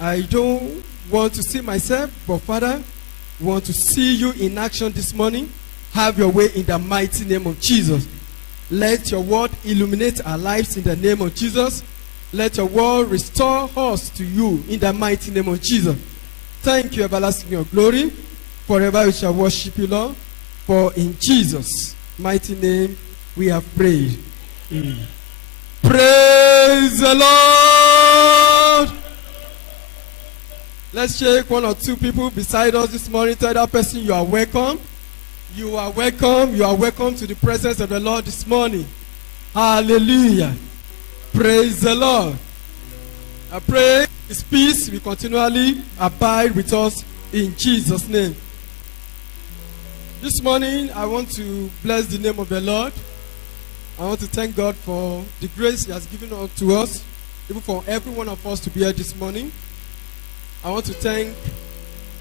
I don't want to see myself, but Father, we want to see you in action this morning. Have your way in the mighty name of Jesus. Let your word illuminate our lives in the name of Jesus. Let your word restore us to you in the mighty name of Jesus. Thank you, everlasting your glory. Forever we shall worship you, Lord. For in Jesus' mighty name we have prayed. Amen. Praise the Lord. Let's shake one or two people beside us this morning. Tell that person you are welcome. You are welcome. You are welcome to the presence of the Lord this morning. Hallelujah. Praise the Lord. I pray His peace will continually abide with us in Jesus' name. This morning, I want to bless the name of the Lord. I want to thank God for the grace He has given unto us, even for every one of us to be here this morning. I want to thank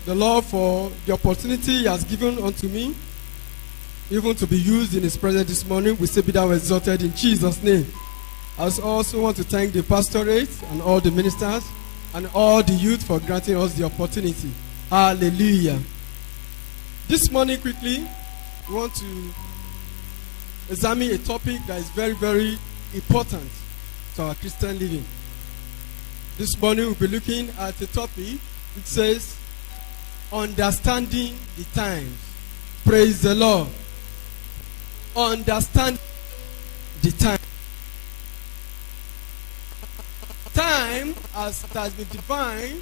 the Lord for the opportunity He has given unto me, even to be used in His presence this morning. We say, be thou exalted in Jesus' name. I also want to thank the pastorate and all the ministers and all the youth for granting us the opportunity. Hallelujah. This morning, quickly, we want to examine a topic that is very, very important to our Christian living. This morning, we'll be looking at a topic which says, understanding the times. Praise the Lord. Understand the time. Time, as it has been defined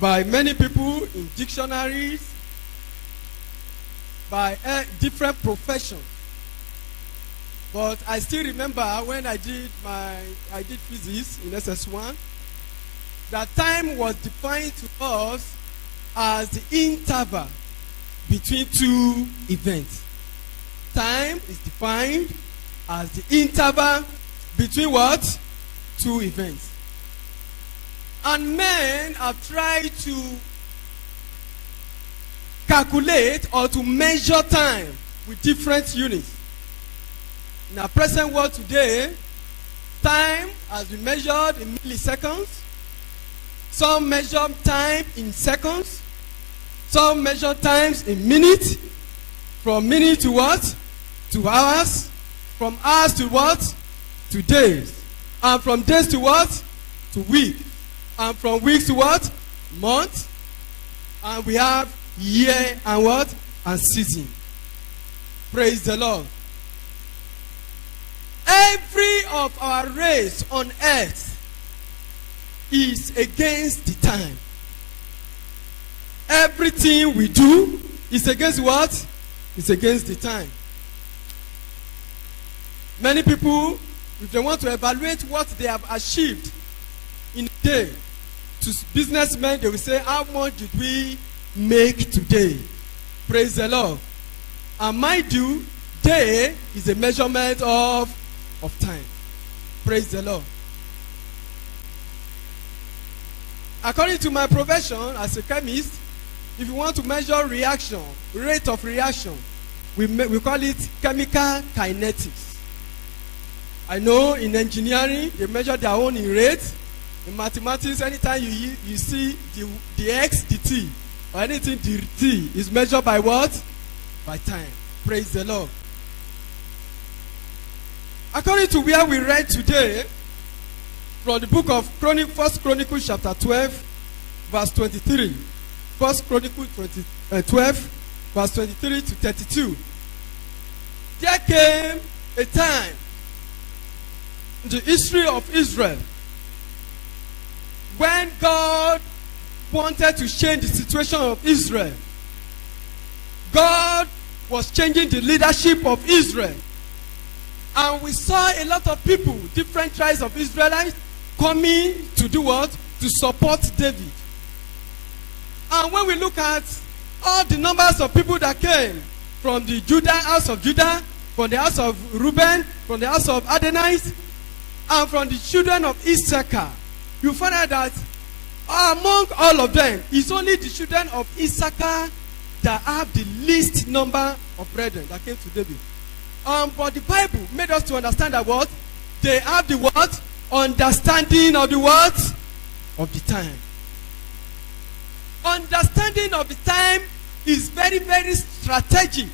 by many people in dictionaries, by different professions. But I still remember when I did physics in SS1, that time was defined to us as the interval between two events. Time is defined as the interval between what? Two events. And men have tried to calculate or to measure time with different units. In our present world today, time has been measured in milliseconds. Some measure time in seconds. Some measure times in minutes. From minutes to what? To hours. From hours to what? To days. And from days to what? To weeks. And from weeks to what? Months. And we have year and what? And season. Praise the Lord. Every of our race on earth is against the time. Everything we do is against what? It's against the time. Many people, if they want to evaluate what they have achieved in a day, to businessmen, they will say, how much did we make today? Praise the Lord. And mind you, day is a measurement of time. Praise the Lord. According to my profession as a chemist, if you want to measure reaction, rate of reaction, we call it chemical kinetics. I know in engineering, they measure their own in rate. In mathematics, anytime you see the x, the t, or anything, the t is measured by what? By time. Praise the Lord. According to where we read today, from the book of 1 Chronicles chapter 12, verse 23. 1 Chronicles 12, verse 23 to 32. There came a time in the history of Israel when God wanted to change the situation of Israel. God was changing the leadership of Israel. And we saw a lot of people, different tribes of Israelites, coming to do what? To support David. And when we look at all the numbers of people that came from the house of Judah, from the house of Reuben, from the house of Adonias, and from the children of Issachar, you find out that among all of them, it's only the children of Issachar that have the least number of brethren that came to David. But the Bible made us to understand that what? They have the what? Understanding of the what? of the time. Understanding of the time is very, very strategic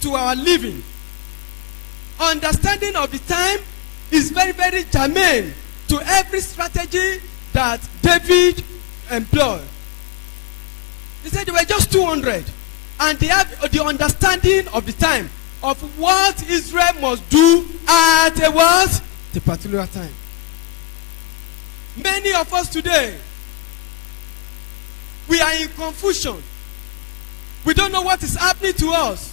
to our living. Understanding of the time is very, very germane to every strategy that David employed. He said they were just 200, and they have the understanding of the time of what Israel must do at a what? The particular time. Many of us today, we are in confusion. We don't know what is happening to us.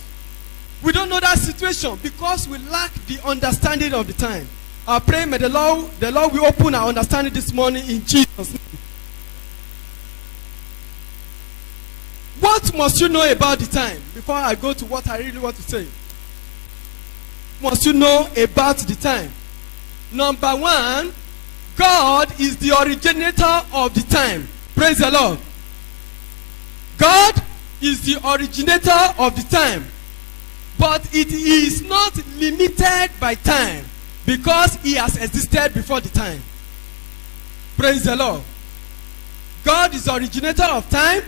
We don't know that situation because we lack the understanding of the time. I pray may the Lord will open our understanding this morning in Jesus' name. What must you know about the time? Before I go to what I really want to say. Must you know about the time? Number one, God is the originator of the time. Praise the Lord. God is the originator of the time. But it is not limited by time because he has existed before the time. Praise the Lord. God is the originator of time.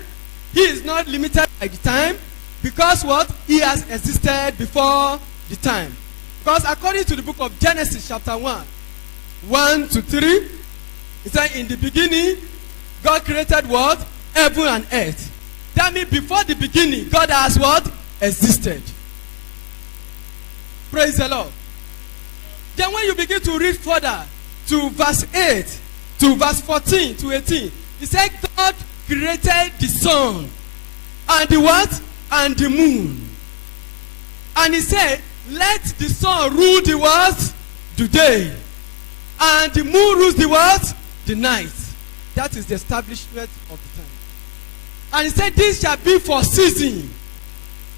He is not limited by the time because what? He has existed before the time. Because according to the book of Genesis chapter 1 to 3, it says in the beginning, God created what? Heaven and earth. That means before the beginning, God has what? Existed. Praise the Lord. Then when you begin to read further to verse 8 to verse 14 to 18, it said God created the sun and the what? And the moon. And he said, let the sun rule the what? The day. And the moon rules the what? The night. That is the establishment of the time. And he said, this shall be for season.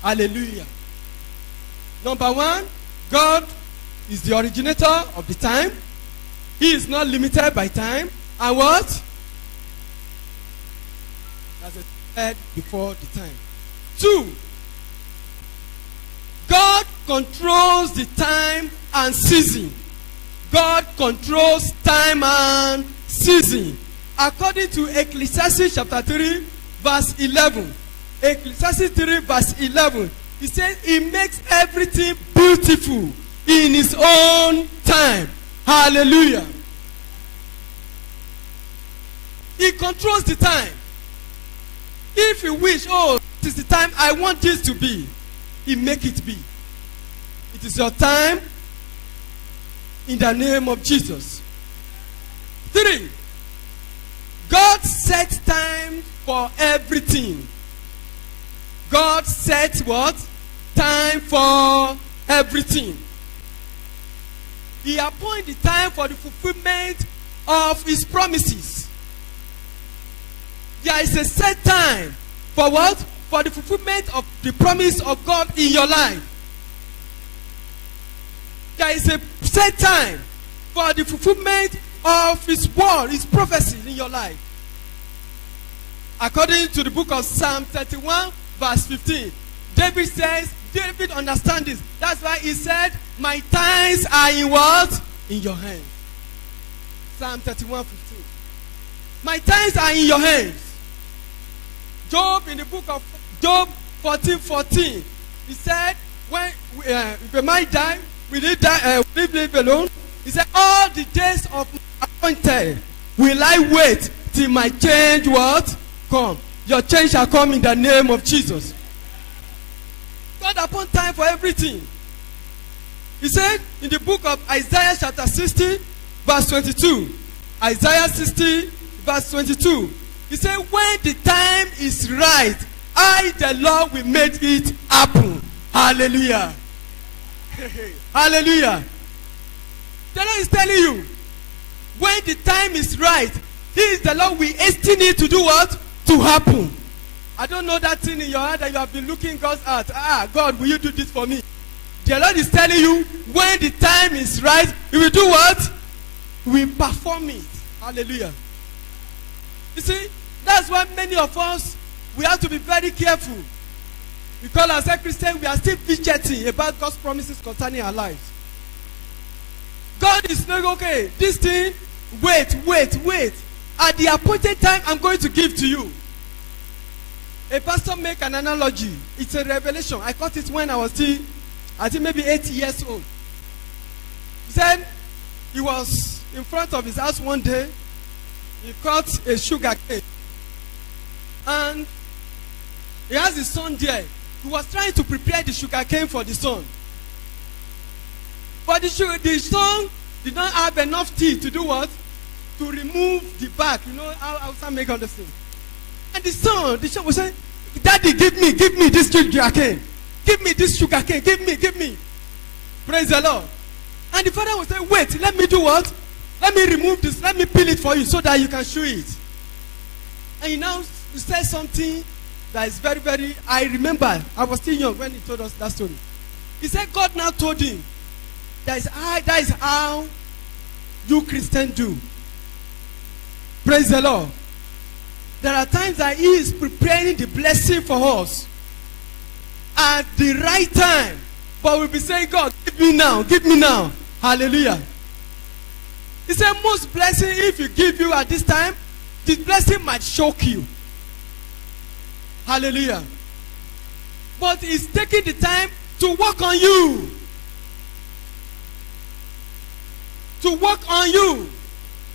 Hallelujah. Number one, God is the originator of the time. He is not limited by time. And what? As I said before the time. 2, God controls the time and season. God controls time and season. According to Ecclesiastes chapter 3, verse 11. Ecclesiastes 3, verse 11. He says he makes everything beautiful in his own time. Hallelujah. He controls the time. If you wish, oh, this is the time I want this to be, he make it be. It is your time in the name of Jesus. 3, God sets time for everything. God sets what? Time for everything. He appoints the time for the fulfillment of his promises. There is a set time for what? For the fulfillment of the promise of God in your life. There is a set time for the fulfillment of his word, his prophecy in your life. According to the book of Psalm 31, verse 15, David understands this. That's why he said, my times are in what? In your hands. Psalm 31, 15. My times are in your hands. Job, in the book of Job 14:14, he said, when if a man die, will he live alone? He said, all the days of my appointed will I wait till my change what? Come. Your change shall come in the name of Jesus. God upon time for everything. He said in the book of Isaiah chapter 60, verse 22. Isaiah 60, verse 22. He said, when the time is right, I, the Lord, will make it happen. Hallelujah. Hallelujah. The Lord is telling you, when the time is right, He is the Lord will hasten it to do what? To happen. I don't know that thing in your heart that you have been looking God's at. God, will you do this for me? The Lord is telling you, when the time is right, He will do what? He will perform it. Hallelujah. You see, that's why many of us, we have to be very careful. Because as a Christian, we are still fidgeting about God's promises concerning our lives. God is saying, okay, this thing, wait. At the appointed time, I'm going to give to you. A pastor make an analogy. It's a revelation. I caught it when I was still, I think maybe 8 years old. He said he was in front of his house one day. He caught a sugar cane. And he has his son there. He was trying to prepare the sugar cane for the son. But the son did not have enough teeth to do what? To remove the back. You know how some make understand. And the son was saying, Daddy, give me this sugar cane. Give me this sugar cane. Give me. Praise the Lord. And the father was saying, wait, let me do what? Let me remove this. Let me peel it for you so that you can chew it. And he now said something that is very, very, I remember, I was still young when he told us that story. He said God now told him, that is how you Christians do. Praise the Lord. There are times that he is preparing the blessing for us at the right time. But we'll be saying, God, give me now. Hallelujah. He said, most blessing, if you give you at this time, the blessing might shock you. Hallelujah. But it's taking the time to work on you. To work on you.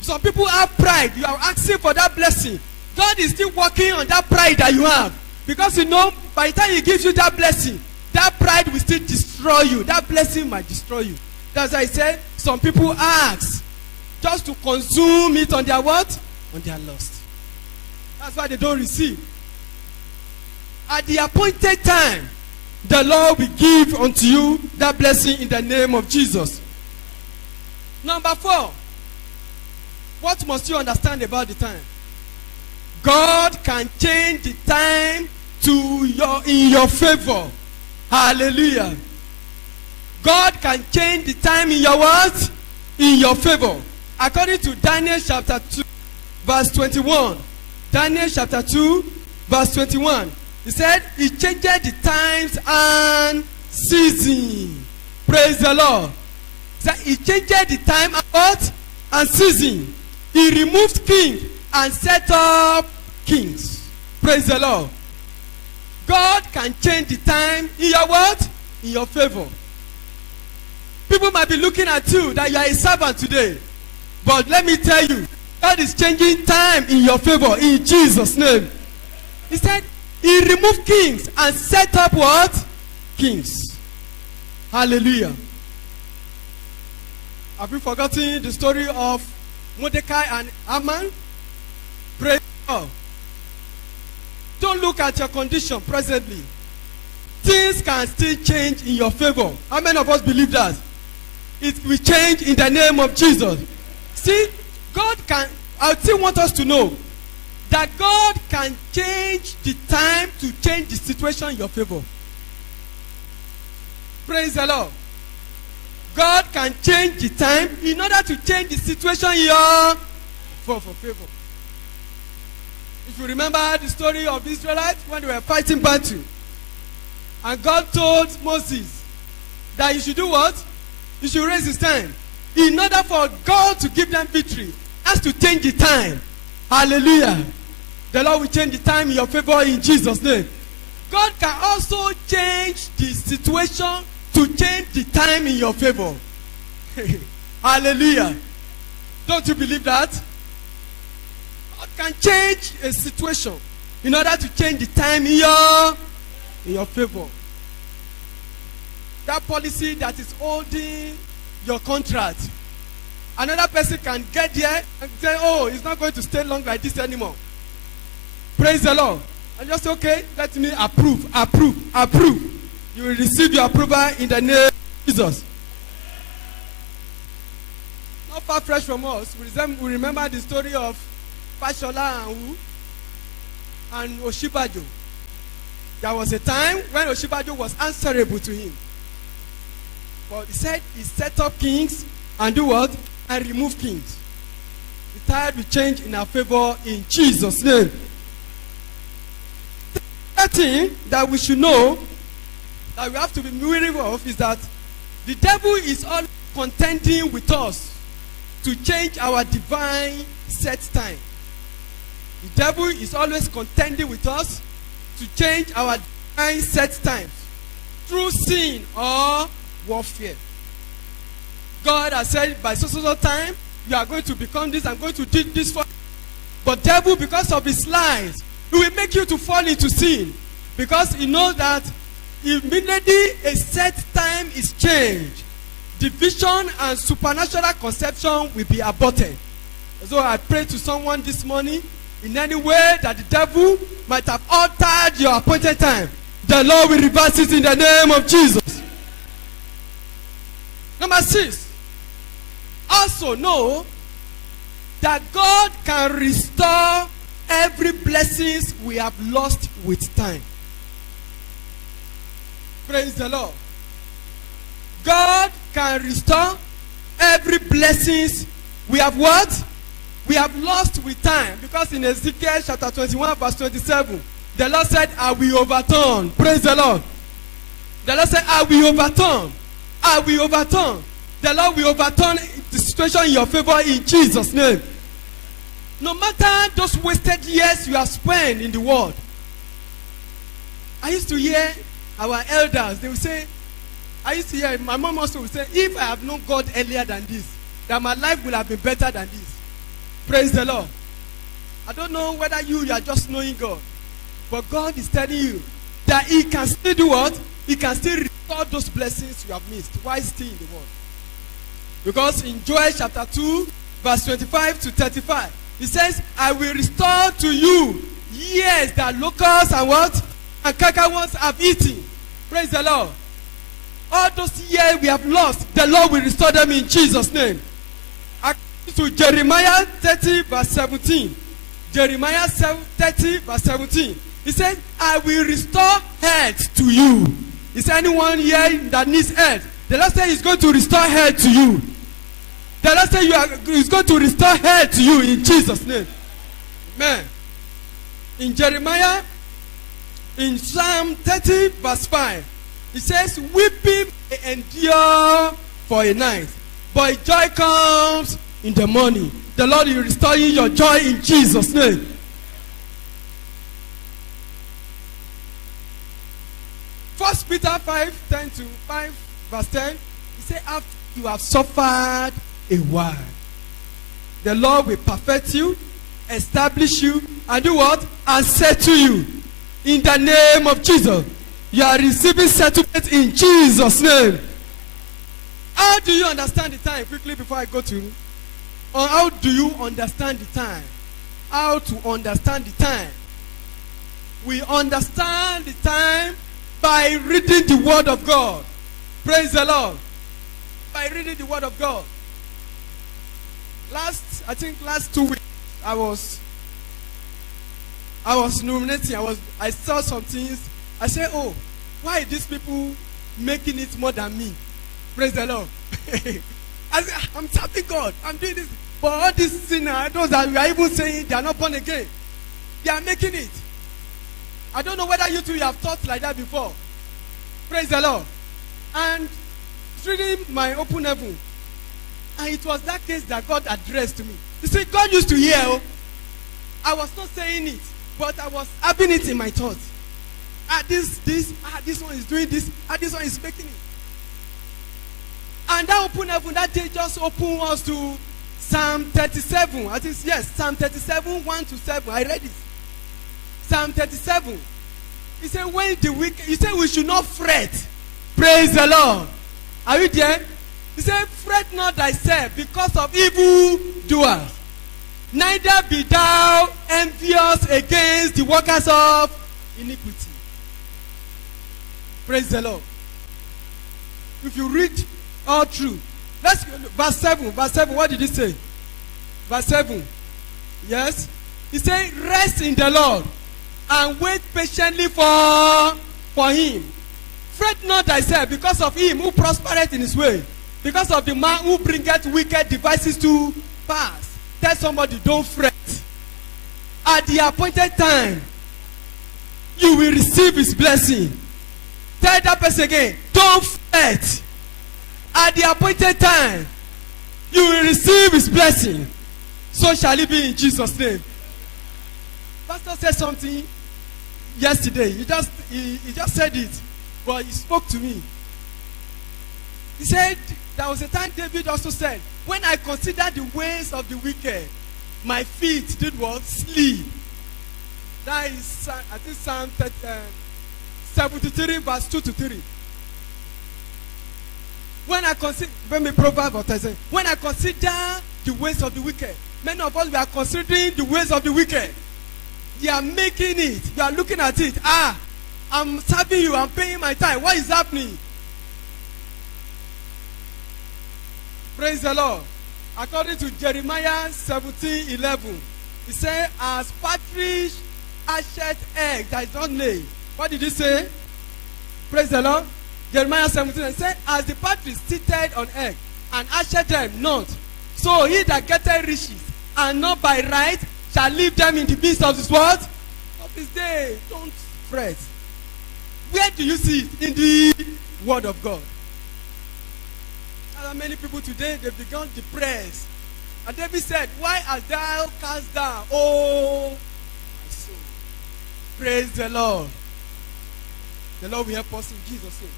Some people have pride. You are asking for that blessing. God is still working on that pride that you have. Because you know, by the time he gives you that blessing, that pride will still destroy you. That blessing might destroy you. That's why I said, some people ask just to consume it on their what? On their lust. That's why they don't receive. At the appointed time, the Lord will give unto you that blessing in the name of Jesus. Number 4. What must you understand about the time? God can change the time in your favor. Hallelujah. God can change the time in your what? In your favor. According to Daniel chapter 2, verse 21. Daniel chapter 2, verse 21. He said, he changed the times and season. Praise the Lord. He said, he changed the time and what? And season. He removed king and set up kings. Praise the Lord. God can change the time in your what? In your favor. People might be looking at you that you are a servant today. But let me tell you, God is changing time in your favor in Jesus' name. He said, he removed kings and set up what? Kings. Hallelujah. Have you forgotten the story of Mordecai and Haman? Praise God. Don't look at your condition presently. Things can still change in your favor. How many of us believe that? It will change in the name of Jesus. See, God can, I still want us to know that God can change the time to change the situation in your favor. Praise the Lord. God can change the time in order to change the situation in your favor. If you remember the story of the Israelites when they were fighting battle, and God told Moses that you should do what? You should raise his time. In order for God to give them victory, has to change the time. Hallelujah. The Lord will change the time in your favor in Jesus' name. God can also change the situation to change the time in your favor. Hallelujah. Don't you believe that? God can change a situation in order to change the time in your favor. That policy that is holding your contract, another person can get there and say, oh, it's not going to stay long like this anymore. Praise the Lord. And just say, okay, let me approve. You will receive your approval in the name of Jesus. Not far fresh from us, we remember the story of Fashola and Oshibajo. There was a time when Oshibajo was answerable to him. But he said he set up kings and do what? And remove kings. The tide will change in our favor in Jesus' name. The third thing that we should know that we have to be wary of is that the devil is always contending with us to change our divine set time. The devil is always contending with us to change our divine set times through sin or warfare. God has said by so time, you are going to become this, I'm going to do this for you. But devil, because of his lies, he will make you to fall into sin. Because he knows that immediately a set time is changed, division and supernatural conception will be aborted. So I pray to someone this morning, in any way that the devil might have altered your appointed time, the Lord will reverse it in the name of Jesus. Number 6, also know that God can restore every blessings we have lost with time. Praise the Lord. God can restore every blessings we have what? We have lost with time. Because in Ezekiel chapter 21 verse 27, the Lord said, I will overturn. Praise the Lord. The Lord said, I will overturn. I will overturn. The Lord will overturn the situation in your favor in Jesus' name. No matter those wasted years you have spent in the world. I used to hear our elders, they would say, I used to hear, my mom also would say, if I have known God earlier than this, that my life will have been better than this. Praise the Lord. I don't know whether you are just knowing God, but God is telling you that He can still do what? He can still restore those blessings you have missed while still in the world. Because in Joel chapter 2, verse 25 to 35, He says, I will restore to you years that locusts and what? And cankerworms have eaten. Praise the Lord. All those years we have lost, the Lord will restore them in Jesus' name. To Jeremiah 30 verse 17. Jeremiah 30 verse 17. He says, I will restore health to you. Is there anyone here that needs health? The Lord said He's going to restore health to you. The Lord said He's going to restore health to you in Jesus' name. Amen. In Jeremiah, in Psalm 30 verse 5, it says, weeping may endure for a night, but joy comes in the morning. The Lord will restore you your joy in Jesus' name. First Peter 5, 10 to 5, verse 10, he said, after you have suffered a while, the Lord will perfect you, establish you, and do what? And settle you. In the name of Jesus. You are receiving settlement in Jesus' name. How do you understand the time? Quickly before I go to, or how do you understand the time? How to understand the time? We understand the time by reading the Word of God. Praise the Lord. By reading the Word of God. Last 2 weeks, I was nominating. I saw some things. I said, oh, why are these people making it more than me? Praise the Lord. I said, I'm serving God. I'm doing this. But all these sinners, those that we are even saying they are not born again, they are making it. I don't know whether you two have thought like that before. Praise the Lord. And reading my open heaven, and it was that case that God addressed to me. You see, God used to hear. I was not saying it, but I was having it in my thoughts. This one is doing this. This one is making it. And that open heaven, that day just opened us to Psalm 37. I think, yes, Psalm 37, 1 to 7. I read it. Psalm 37. He said, when the wicked, he said we should not fret. Praise the Lord. Are you there? He said, fret not thyself because of evil doers. Neither be thou envious against the workers of iniquity. Praise the Lord. If you read all through, let's verse 7. Verse 7, what did he say? Verse 7. Yes. He said, rest in the Lord and wait patiently for him. Fret not thyself because of him who prospereth in his way, because of the man who bringeth wicked devices to pass. Tell somebody, don't fret. At the appointed time, you will receive his blessing. Tell that person again, don't fret. At the appointed time, you will receive his blessing. So shall it be in Jesus' name. Pastor said something yesterday. He just said it, but he spoke to me. He said there was a time David also said, when I consider the ways of the wicked, my feet did what? Sleep. That is, I think, Psalm 73, verse 2 to 3. When I consider, when I consider the ways of the wicked, many of us, we are considering the ways of the wicked. You are making it. You are looking at it. I'm serving you. I'm paying my time. What is happening? Praise the Lord. According to Jeremiah 17:11, he said, as partridge hatchet egg that is not laid. What did he say? Praise the Lord. Jeremiah 17, he said, as the partridge seated on egg, and hatchet them not, so he that getteth riches, and not by right, shall leave them in the midst of this world. Of his day. Don't fret. Where do you see it? In the word of God. There are many people today, they've become depressed. And David said, why hast thou cast down, oh my soul? Praise the Lord. The Lord will help us in Jesus' name.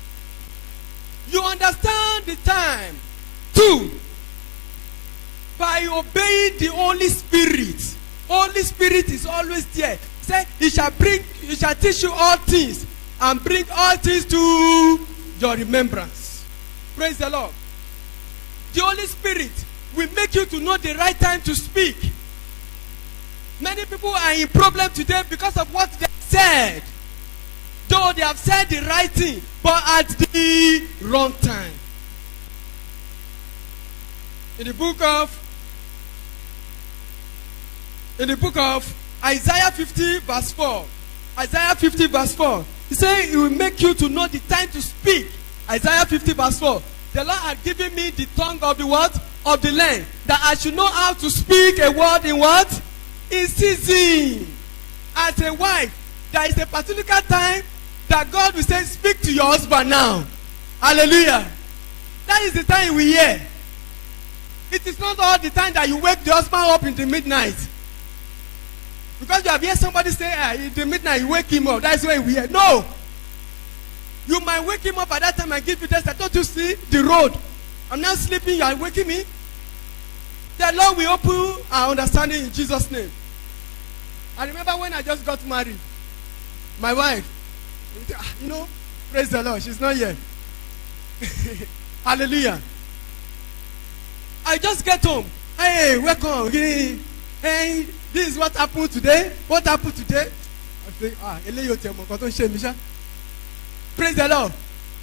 You understand the time. 2. By obeying the Holy Spirit. Holy Spirit is always there. Say, he shall teach you all things and bring all things to your remembrance. Praise the Lord. The Holy Spirit will make you to know the right time to speak. Many people are in problem today because of what they said. Though they have said the right thing, but at the wrong time. In the book of Isaiah 50 verse 4. Isaiah 50 verse 4. He said he will make you to know the time to speak. Isaiah 50 verse 4. The Lord had given me the tongue of the what? Of the land. That I should know how to speak a word in what? In season. As a wife, there is a particular time that God will say, speak to your husband now. Hallelujah. That is the time we hear. It is not all the time that you wake the husband up in the midnight. Because you have heard somebody say, in the midnight you wake him up. That is when we hear. No. You might wake him up at that time and give you this. I thought you see the road. I'm not sleeping. You are waking me. The Lord will open our understanding in Jesus' name. I remember when I just got married. My wife. Praise the Lord. She's not here. Hallelujah. I just get home. Hey, welcome. Hey, this is what happened today. What happened today? I say, praise the Lord.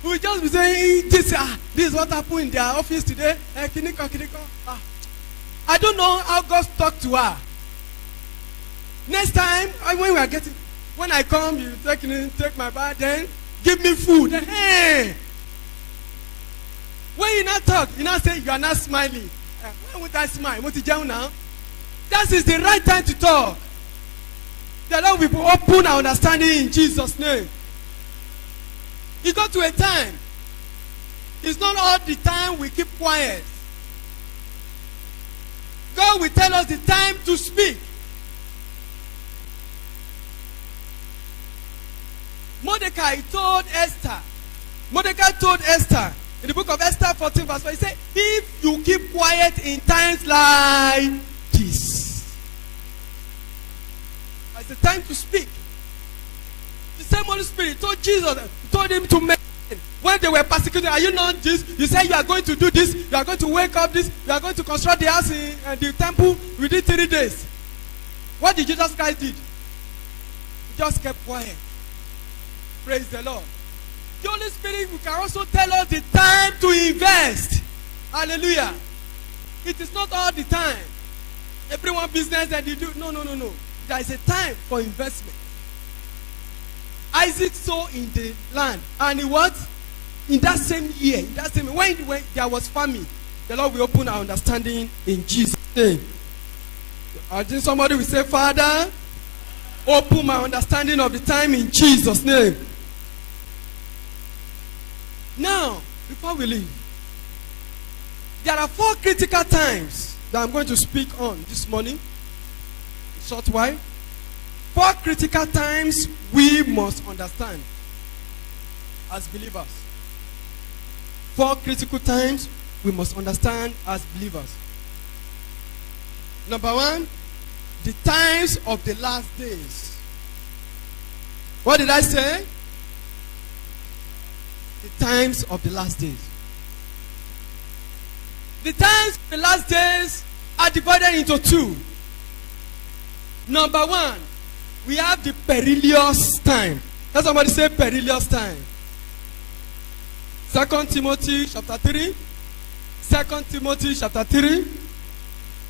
We just be saying, this is what happened in their office today. I don't know how God talked to her. Next time, when I come, you take my bag, then give me food. Hey. When you not talk, you not say you are not smiling. Why would I smile? What is down now? That is the right time to talk. The Lord will open our understanding in Jesus' name. It got to a time. It's not all the time we keep quiet. God will tell us the time to speak. Mordecai told Esther in the book of Esther 14 verse 4, he said, if you keep quiet in times like this, it's the time to speak. The same Holy Spirit told Jesus, told him to make, when they were persecuted, are you not this? You say you are going to do this, you are going to wake up this, you are going to construct the house in the temple within 3 days. What did Jesus Christ do? He just kept quiet. Praise the Lord. The Holy Spirit can also tell us the time to invest. Hallelujah. It is not all the time. Everyone business that you do. No. There is a time for investment. Isaac sowed in the land. And he what? In that same year. When there was famine, the Lord will open our understanding in Jesus' name. I think somebody will say, Father, open my understanding of the time in Jesus' name. Now, before we leave, there are 4 critical times that I'm going to speak on this morning. A short while. 4 critical times we must understand as believers. 4 critical times we must understand as believers. Number 1, the times of the last days. What did I say? The times of the last days. The times of the last days are divided into 2. Number 1, we have the perilous time. Let somebody say perilous time. 2 Timothy chapter 3. 2 Timothy chapter 3.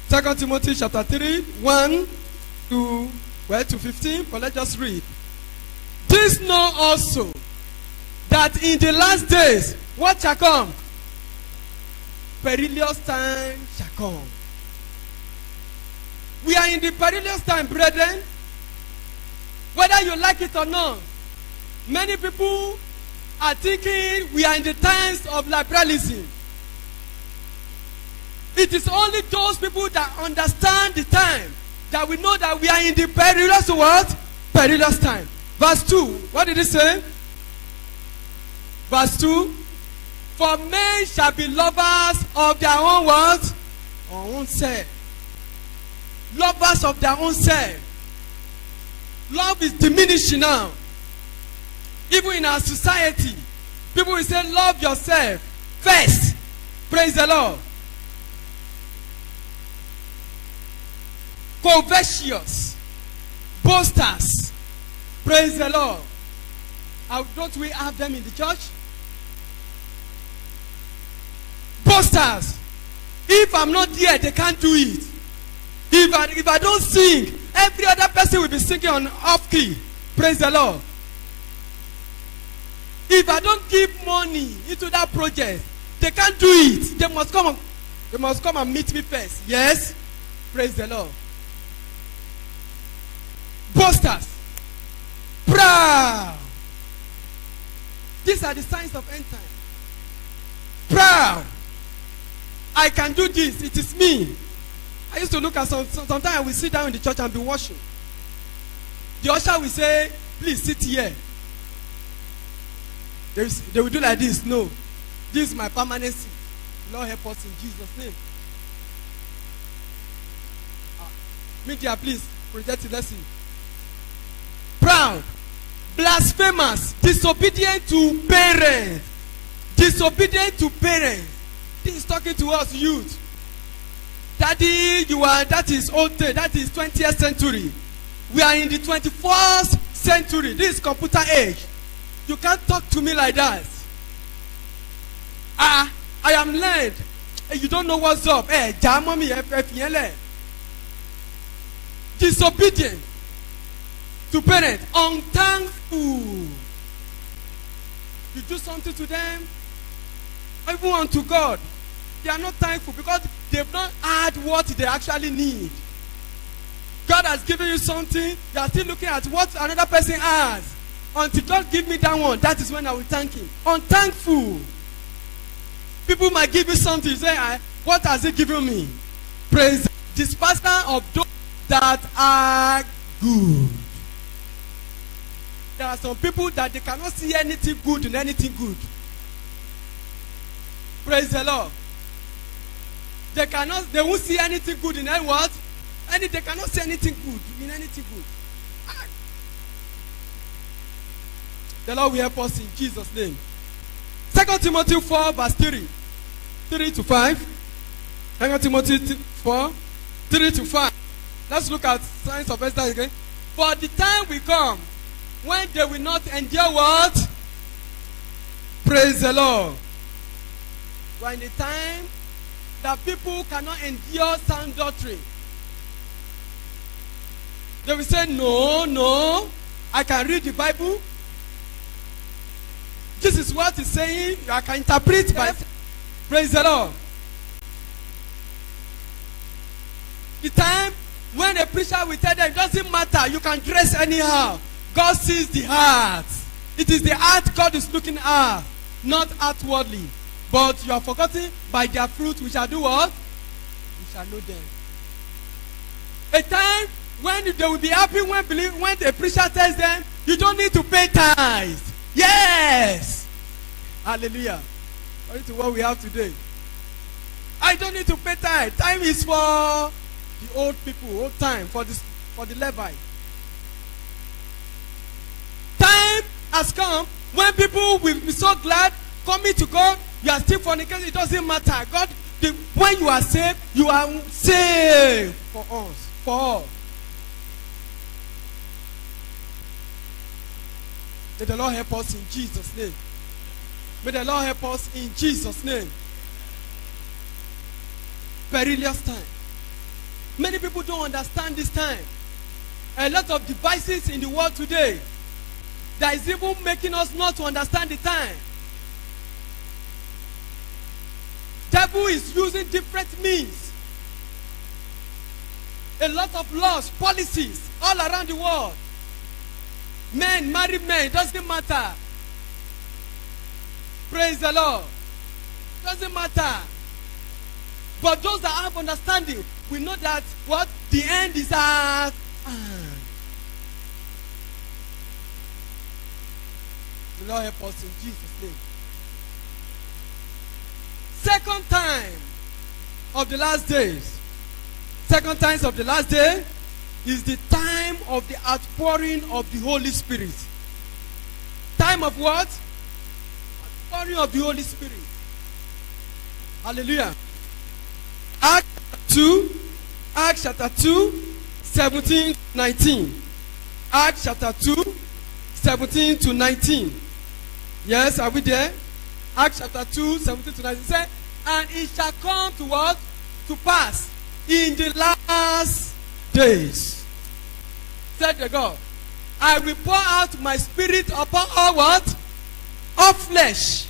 2 Timothy chapter 3, 1 to 15. But let's just read. This know also that in the last days, what shall come? Perilous time shall come. We are in the perilous time, brethren. Whether you like it or not, many people are thinking we are in the times of liberalism. It is only those people that understand the time that we know that we are in the perilous what? Perilous time. Verse 2. What did it say? Verse 2. For men shall be lovers of their own what? Own self. Lovers of their own self. Love is diminishing now. Even in our society, people will say, love yourself first. Praise the Lord. Covetous, boasters. Praise the Lord. Don't we have them in the church? Boasters. If I'm not here, they can't do it. If I don't sing, every other person will be singing on off key. Praise the Lord. If I don't give money into that project, they can't do it. They must come and meet me first. Yes? Praise the Lord. Boasters. Proud. These are the signs of end time. Proud. I can do this. It is me. I used to look at sometimes I will sit down in the church and be washing. The usher will say, please sit here. They will do like this. No. This is my permanent seat. Lord help us in Jesus' name. Media, please, project the lesson. Proud, blasphemous, disobedient to parents. Disobedient to parents. This is talking to us, youth. Daddy, that is old day. That is 20th century. We are in the 21st century. This is computer age. You can't talk to me like that. I am learned. You don't know what's up. Disobedient to parents. Unthankful. You do something to them, even unto God. They are not thankful because they've not had what they actually need. God has given you something, they are still looking at what another person has. Until God give me that one, that is when I will thank him. Unthankful. People might give you something, you say, what has he given me? Praise. Disperser of those that are good. There are some people that they cannot see anything good in anything good. Praise the Lord. They won't see anything good in any what? They cannot see anything good in anything good. The Lord will help us in Jesus' name. 2 Timothy 4 verse 3. 3 to 5. 2 Timothy 4, 3 to 5. Let's look at signs of end time again. For the time will come when they will not endure what? Praise the Lord. We are in the time that people cannot endure sound doctrine. They will say, no, I can read the Bible. This is what it's saying. I can interpret by. Praise the Lord. The time when a preacher will tell them, it doesn't matter, you can dress anyhow. God sees the heart. It is the heart God is looking at, not outwardly. But you are forgotten, by their fruit we shall do what? We shall know them. A time when they will be happy when the preacher tells them, you don't need to pay tithes. Yes. Hallelujah. According to what we have today. I don't need to pay tithe. Time is for the old people, old time, for the Levite. Time has come when people will be so glad coming to God. You are still fornicating. It doesn't matter. God, when you are saved for us, for all. May the Lord help us in Jesus' name. May the Lord help us in Jesus' name. Perilous time. Many people don't understand this time. A lot of devices in the world today that is even making us not to understand the time. Devil is using different means. A lot of laws, policies all around the world. Men, married men, doesn't matter. Praise the Lord. Doesn't matter. But those that have understanding, we know that what? The end is at hand. The Lord help us in Jesus' name. Second time of the last days. Second times of the last day is the time of the outpouring of the Holy Spirit. Time of what? Outpouring of the Holy Spirit. Hallelujah. Acts chapter 2, 17 to 19. Acts chapter 2, 17 to 19. Yes, are we there? Acts chapter 2, 17 to 19. Say, and it shall come to what? To pass in the last days. Said the God, I will pour out my spirit upon all what? All flesh.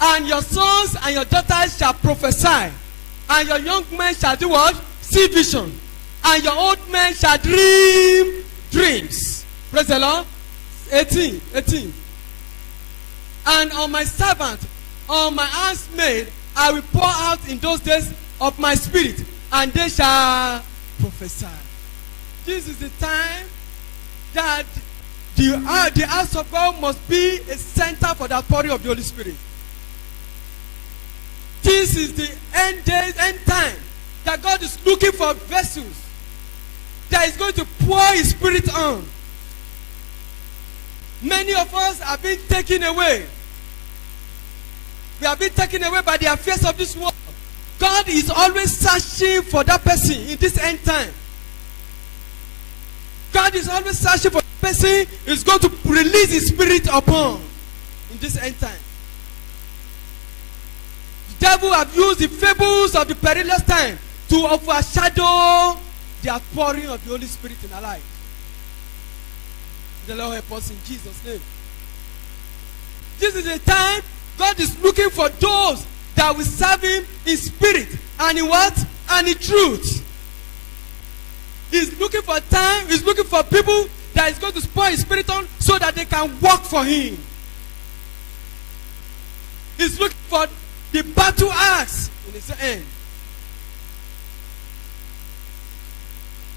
And your sons and your daughters shall prophesy. And your young men shall do what? See vision. And your old men shall dream dreams. Praise the Lord. 18. And on my servant, on my handmaid, I will pour out in those days of my spirit, and they shall prophesy. This is the time that the house of God must be a center for the outpouring of the Holy Spirit. This is the end time that God is looking for vessels that is going to pour His Spirit on. Many of us have been taken away. We have been taken away by the affairs of this world. God is always searching for that person in this end time. God is always searching for the person who is going to release His Spirit upon in this end time. The devil have used the fables of the perilous time to overshadow the outpouring of the Holy Spirit in our life. The Lord help us in Jesus' name. This is a time God is looking for those that will serve Him in spirit and in what? And in truth. He's looking for time. He's looking for people that is going to pour His Spirit on so that they can work for Him. He's looking for the battle axe in His end.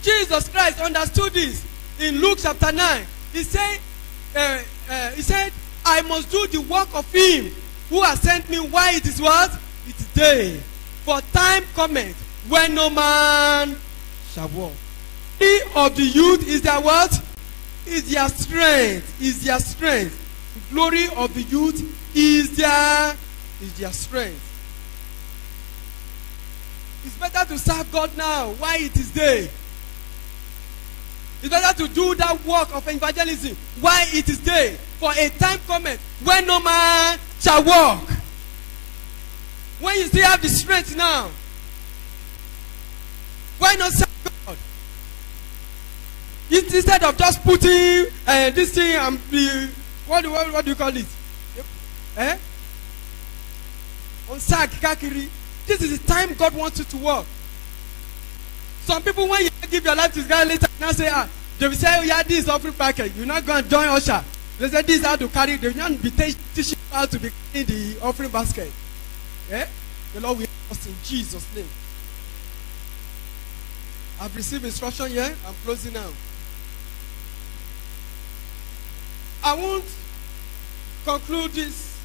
Jesus Christ understood this in Luke chapter 9. He said, I must do the work of Him who has sent me while it is what? It is day. For time cometh when no man shall walk. The of the youth is their what? Is their strength. Is their strength. The glory of the youth is their strength. It's better to serve God now while it is day. It's better to do that work of evangelism while it is day. For a time cometh when no man shall walk. When you still have the strength now, why not serve God? Instead of just putting this thing and what do you call it? On sack, kakiri. This is the time God wants you to work. Some people, when you give your life to God later, now say, they will say, oh yeah, this is offering package. You're not going to join usher. They say this is how to carry. They will not be teaching you how to be in the offering basket. The Lord will help us in Jesus' name. I've received instruction here. I'm closing now. I won't conclude this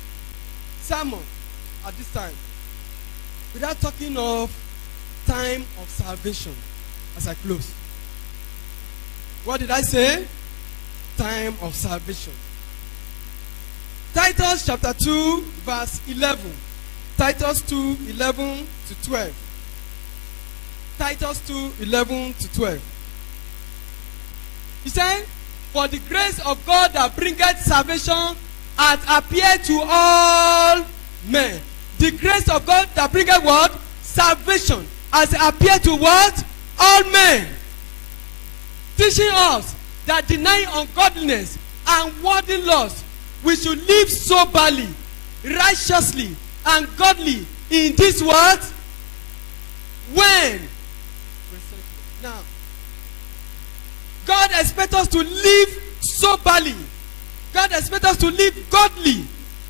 sermon at this time without talking of time of salvation as I close. What did I say? Time of salvation. Titus chapter 2 verse 11. Titus 2, 11 to 12. Titus 2, 11 to 12. He said, for the grace of God that bringeth salvation hath appeared to all men. The grace of God that bringeth what? Salvation has appeared to what? All men. Teaching us that denying ungodliness and worldly lust, we should live soberly, righteously, and godly in this world. When? Now, God expects us to live soberly. God expects us to live godly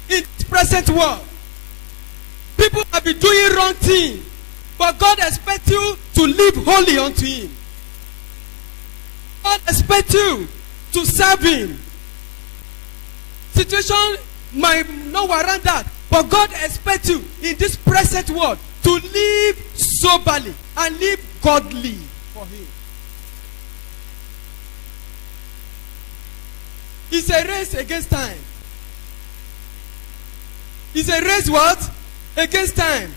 in this present world. People have been doing wrong things, but God expects you to live holy unto Him. God expects you to serve Him. Situation might not warrant that, but God expects you in this present world to live soberly and live godly for Him. It's a race against time. It's a race what? Against time.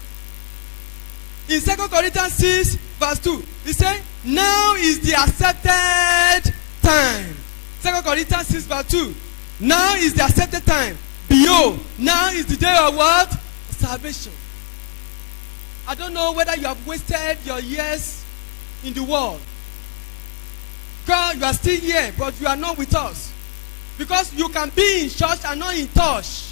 In 2 Corinthians 6 verse 2, he said, now is the accepted time. 2 Corinthians 6 verse 2. Now is the accepted time. Behold, now is the day of what? Salvation. I don't know whether you have wasted your years in the world. God, you are still here, but you are not with us. Because you can be in church and not in touch.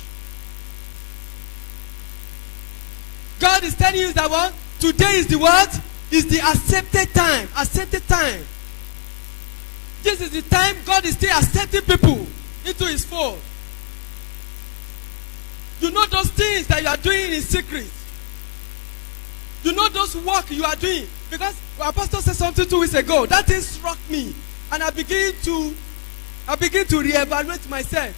God is telling you that what? Today is the what? Is the accepted time. Accepted time. This is the time God is still accepting people into His fold. You know those things that you are doing in secret. You know those work you are doing. Because our pastor said something 2 weeks ago. That thing struck me. And I begin to reevaluate myself.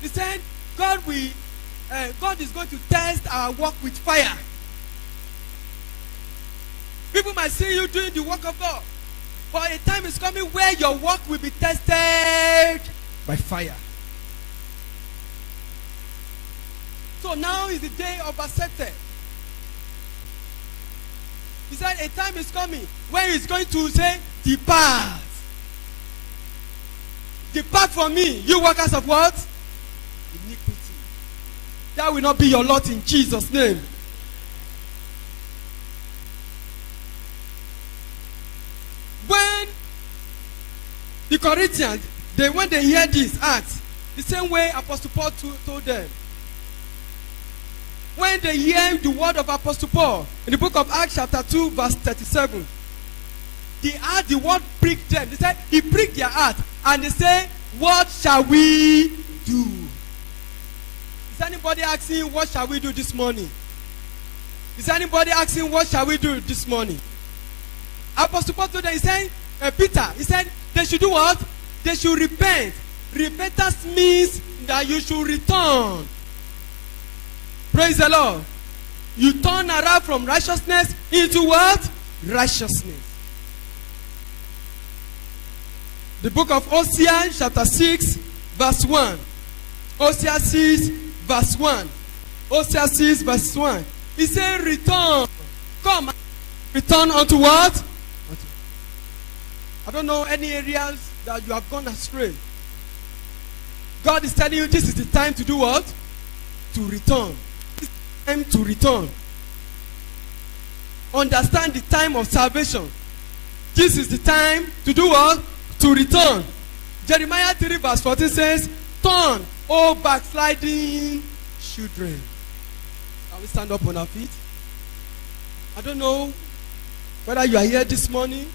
He said, God is going to test our work with fire. People might see you doing the work of God. But a time is coming where your work will be tested by fire. So now is the day of accepted. He said a time is coming where He's going to say, depart. Depart from me, you workers of what? Iniquity. That will not be your lot in Jesus' name. When the Corinthians, when they hear this act, the same way Apostle Paul told them. When they hear the word of Apostle Paul in the book of Acts chapter 2 verse 37, the word pricked them. They said, He pricked their heart. And they say, what shall we do? Is anybody asking, what shall we do this morning? Is anybody asking, what shall we do this morning? Apostle Paul told them, he said, Peter, he said, they should do what? They should repent. Repentance means that you should return. Praise the Lord. You turn around from righteousness into what? Righteousness. The book of Hosea chapter 6 verse 1. Hosea 6 verse 1. Hosea 6 verse 1. He said, return. Come. Return unto what? I don't know any areas that you have gone astray. God is telling you this is the time to do what? To return. This is the time to return. Understand the time of salvation. This is the time to do what? To return. Jeremiah 3 verse 14 says, turn, O backsliding children. Can we stand up on our feet? I don't know whether you are here this morning.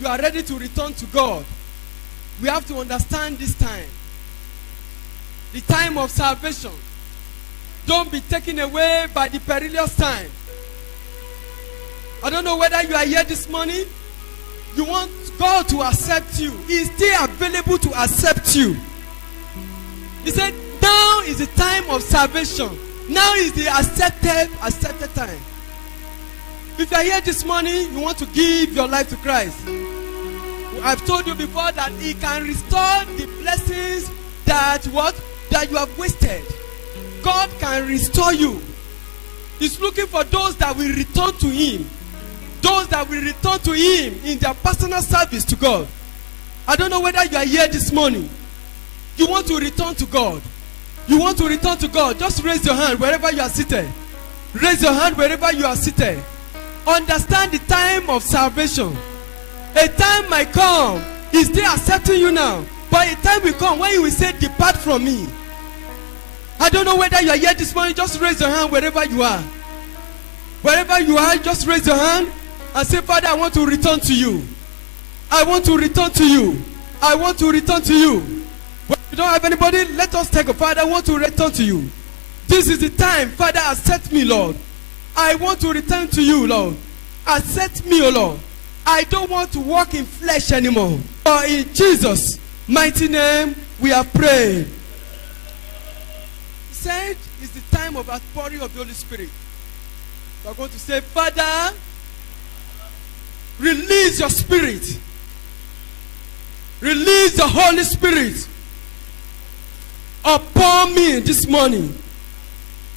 You are ready to return to God. We have to understand this time. The time of salvation. Don't be taken away by the perilous time. I don't know whether you are here this morning. You want God to accept you. He is still available to accept you. He said, now is the time of salvation. Now is the accepted time. If you are here this morning, you want to give your life to Christ. I've told you before that He can restore the blessings that you have wasted. God can restore you. He's looking for those that will return to Him. Those that will return to Him in their personal service to God. I don't know whether you are here this morning. You want to return to God. You want to return to God. Just raise your hand wherever you are seated. Raise your hand wherever you are seated. Understand the time of salvation. A time might come. He's still accepting you now. But a time will come when He will say, depart from me. I don't know whether you are here this morning. Just raise your hand wherever you are. Wherever you are, just raise your hand and say, Father, I want to return to you. I want to return to you. I want to return to you. When you don't have anybody, let us take a Father, I want to return to you. This is the time. Father, accept me, Lord. I want to return to you, Lord. Accept me, O Lord. I don't want to walk in flesh anymore. For in Jesus' mighty name, we are praying. He said, it's the time of outpouring of the Holy Spirit. We are going to say, Father, release your Spirit. Release the Holy Spirit upon me this morning.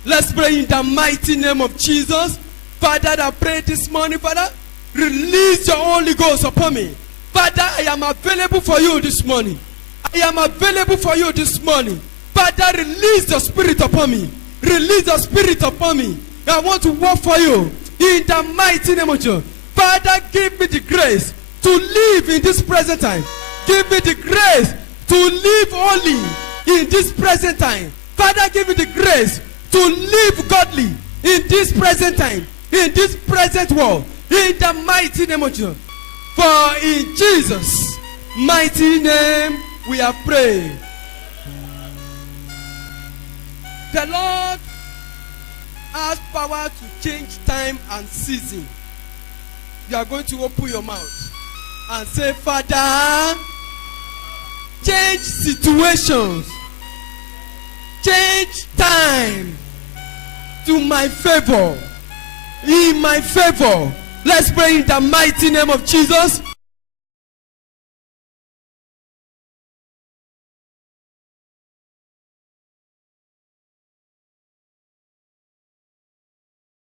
Let's pray in the mighty name of Jesus. Father, I pray this morning, Father, release your Holy Ghost upon me. Father, I am available for you this morning. I am available for you this morning. Father, release the Spirit upon me. Release the Spirit upon me. I want to work for you in the mighty name of Jesus. Father, give me the grace to live in this present time. Give me the grace to live holy in this present time. Father, give me the grace to live godly in this present time, in this present world, in the mighty name of Jesus. For in Jesus' mighty name we are praying. The Lord has power to change time and season. You are going to open your mouth and say, Father, change situations, change time to my favor, in my favor. Let's pray in the mighty name of Jesus.